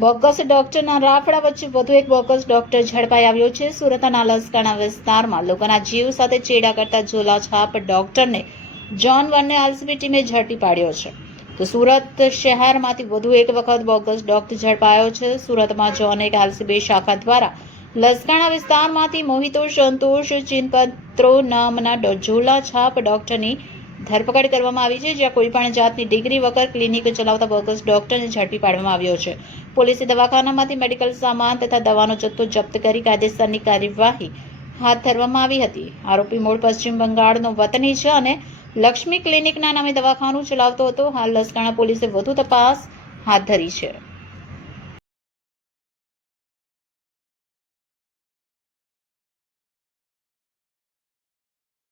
Bogus ડોક્ટરના રાફડા વચ્ચે વધુ એક બોગસ ડોક્ટર ઝડપાઈ આવ્યો છે. સુરતના લસકાણા વિસ્તારમાં લોકોના જીવ સાથે ચેડા કરતા ઝોલાછાપ ડોક્ટરને જોન 1ને એલસીબી ટીમે ઝડપી પાડ્યો છે. તો સુરત શહેરમાંથી વધુ એક વખત બોગસ ડોક્ટર ઝડપાયો છે. સુરતમાં જોન 1 એલસીબી શાખા દ્વારા લસકાણા વિસ્તારમાંથી મોહિતો સંતોષ ચિનપત્રો નામના ઝોલાછાપ ડોક્ટરની ધરપકડ કરવામાં આવી છે, જ્યાં કોઈપણ જાતની ડિગ્રી વગર ક્લિનિક ચલાવતા બોગસ ડોક્ટરને ઝડપી પાડવામાં આવ્યો છે. પોલીસે દવાખાનામાંથી મેડિકલ સામાન તથા દવાનો જથ્થો જપ્ત કરી કાયદેસરની કાર્યવાહી હાથ ધરવામાં આવી હતી. આરોપી મૂળ પશ્ચિમ બંગાળનો વતની છે અને લક્ષ્મી ક્લિનિકના નામે દવાખાનું ચલાવતો હતો. હાલ લસકાણા પોલીસે વધુ તપાસ હાથ ધરી છે.